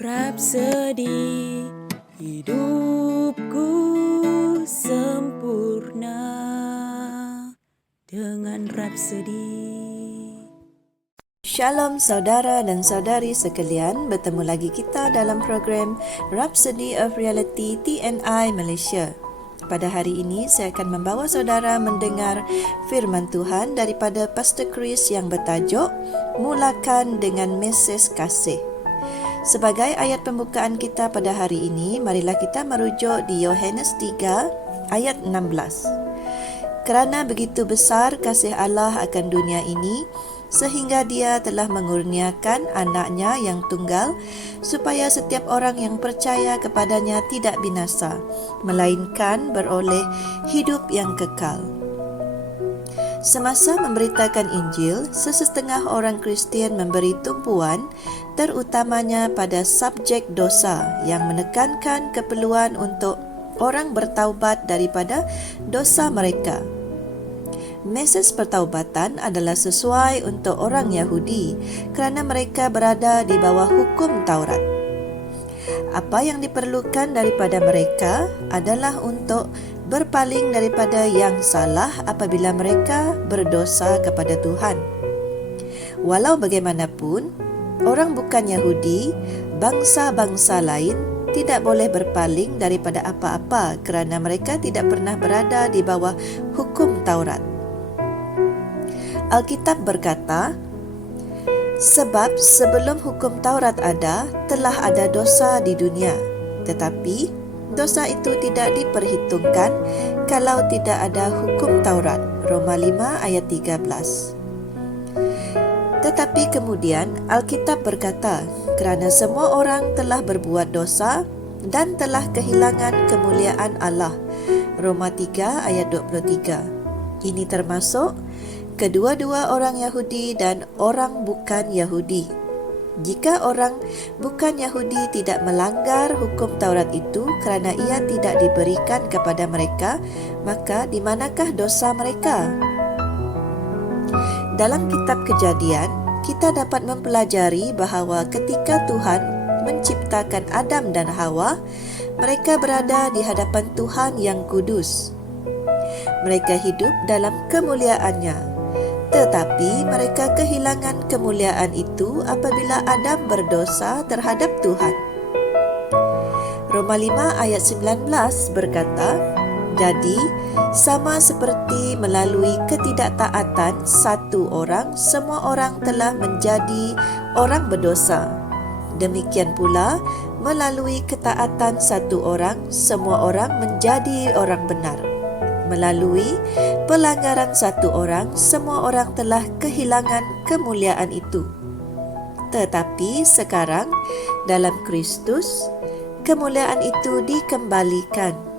Rapsodi hidupku sempurna dengan Rapsodi. Shalom saudara dan saudari sekalian, bertemu lagi kita dalam program Rhapsody of Reality TNI Malaysia. Pada hari ini saya akan membawa saudara mendengar firman Tuhan daripada Pastor Chris yang bertajuk Mulakan dengan Mesej Kasih. Sebagai ayat pembukaan kita pada hari ini, marilah kita merujuk di Yohanes 3 ayat 16. Kerana begitu besar kasih Allah akan dunia ini, sehingga Dia telah mengurniakan anaknya yang tunggal, supaya setiap orang yang percaya kepadanya tidak binasa, melainkan beroleh hidup yang kekal. Semasa memberitakan Injil, sesetengah orang Kristian memberi tumpuan terutamanya pada subjek dosa yang menekankan keperluan untuk orang bertaubat daripada dosa mereka. Mesej pertaubatan adalah sesuai untuk orang Yahudi kerana mereka berada di bawah hukum Taurat. Apa yang diperlukan daripada mereka adalah untuk berpaling daripada yang salah apabila mereka berdosa kepada Tuhan. Walau bagaimanapun, orang bukan Yahudi, bangsa-bangsa lain tidak boleh berpaling daripada apa-apa kerana mereka tidak pernah berada di bawah hukum Taurat. Alkitab berkata, sebab sebelum hukum Taurat ada, telah ada dosa di dunia. Tetapi dosa itu tidak diperhitungkan kalau tidak ada hukum Taurat. Roma 5 ayat 13. Tetapi kemudian Alkitab berkata, kerana semua orang telah berbuat dosa dan telah kehilangan kemuliaan Allah. Roma 3 ayat 23. Ini termasuk kedua-dua orang Yahudi dan orang bukan Yahudi. Jika orang bukan Yahudi tidak melanggar hukum Taurat itu kerana ia tidak diberikan kepada mereka, maka di manakah dosa mereka? Dalam kitab Kejadian, kita dapat mempelajari bahawa ketika Tuhan menciptakan Adam dan Hawa, mereka berada di hadapan Tuhan yang kudus. Mereka hidup dalam kemuliaannya. Tetapi mereka kehilangan kemuliaan itu apabila Adam berdosa terhadap Tuhan. Roma 5 ayat 19 berkata, jadi, sama seperti melalui ketidaktaatan satu orang, semua orang telah menjadi orang berdosa. Demikian pula, melalui ketaatan satu orang, semua orang menjadi orang benar. Melalui pelanggaran satu orang, semua orang telah kehilangan kemuliaan itu. Tetapi sekarang, dalam Kristus, kemuliaan itu dikembalikan.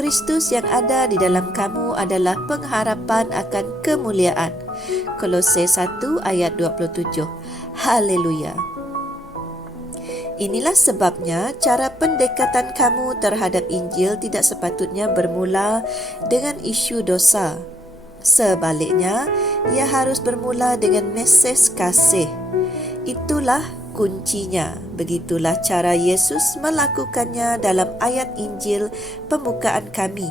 Kristus yang ada di dalam kamu adalah pengharapan akan kemuliaan. Kolose 1 ayat 27. Haleluya. Inilah sebabnya cara pendekatan kamu terhadap Injil tidak sepatutnya bermula dengan isu dosa. Sebaliknya, ia harus bermula dengan mesej kasih. Itulah kuncinya. Begitulah cara Yesus melakukannya dalam ayat Injil pembukaan kami.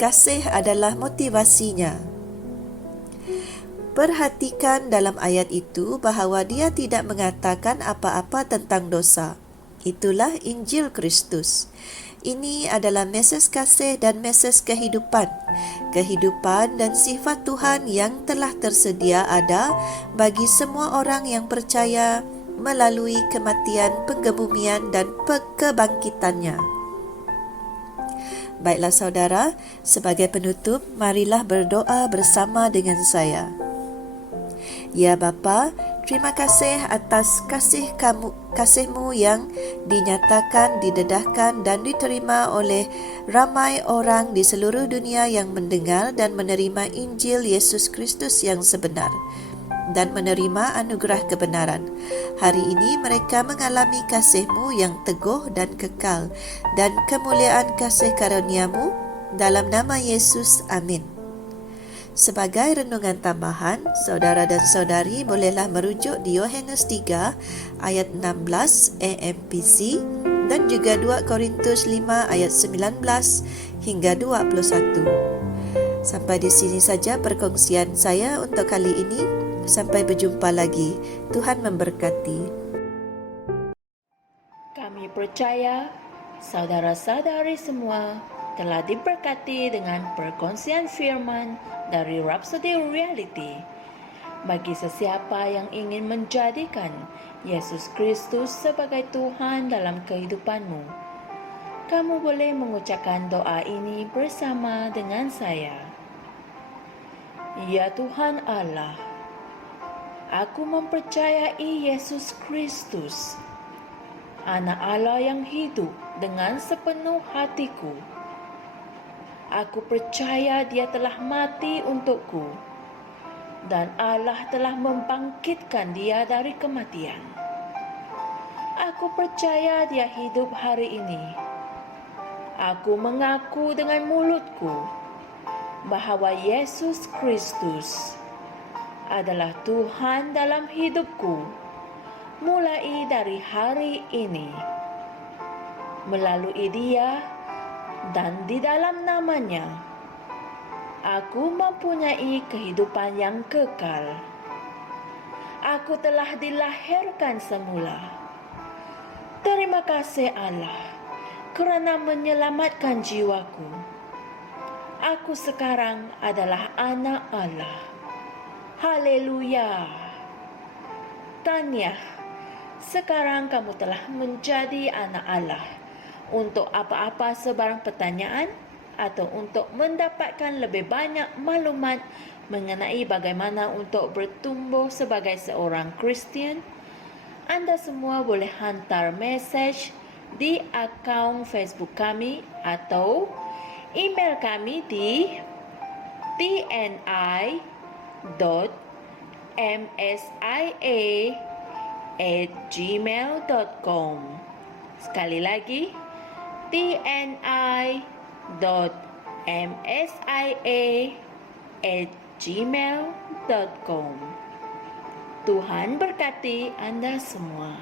Kasih adalah motivasinya. Perhatikan dalam ayat itu bahawa dia tidak mengatakan apa-apa tentang dosa. Itulah Injil Kristus. Ini adalah mesej kasih dan mesej kehidupan. Kehidupan dan sifat Tuhan yang telah tersedia ada bagi semua orang yang percaya melalui kematian, penggebumian dan kebangkitannya. Baiklah saudara, sebagai penutup, marilah berdoa bersama dengan saya. Ya Bapa, terima kasih atas kasih-Mu yang dinyatakan, didedahkan dan diterima oleh ramai orang di seluruh dunia yang mendengar dan menerima Injil Yesus Kristus yang sebenar dan menerima anugerah kebenaran. Hari ini mereka mengalami kasih-Mu yang teguh dan kekal dan kemuliaan kasih karunia-Mu dalam nama Yesus. Amin. Sebagai renungan tambahan, saudara dan saudari bolehlah merujuk di Yohanes 3 ayat 16 AMPC dan juga 2 Korintus 5 ayat 19 hingga 21. Sampai di sini saja perkongsian saya untuk kali ini. Sampai berjumpa lagi. Tuhan memberkati. Kami percaya saudara-saudari semua telah diberkati dengan perkongsian firman dari Rhapsody Reality. Bagi sesiapa yang ingin menjadikan Yesus Kristus sebagai Tuhan dalam kehidupanmu, kamu boleh mengucapkan doa ini bersama dengan saya. Ya Tuhan Allah, aku mempercayai Yesus Kristus, Anak Allah yang hidup dengan sepenuh hatiku. Aku percaya Dia telah mati untukku dan Allah telah membangkitkan Dia dari kematian. Aku percaya Dia hidup hari ini. Aku mengaku dengan mulutku bahwa Yesus Kristus adalah Tuhan dalam hidupku mulai dari hari ini. Melalui Dia dan di dalam nama-Nya, aku mempunyai kehidupan yang kekal. Aku telah dilahirkan semula. Terima kasih Allah kerana menyelamatkan jiwaku. Aku sekarang adalah anak Allah. Haleluya. Tahniah, sekarang kamu telah menjadi anak Allah. Untuk apa-apa sebarang pertanyaan atau untuk mendapatkan lebih banyak maklumat mengenai bagaimana untuk bertumbuh sebagai seorang Kristian, anda semua boleh hantar mesej di akaun Facebook kami atau email kami di tni.msia@gmail.com. Sekali lagi, tni.msia@gmail.com. Tuhan berkati Anda semua.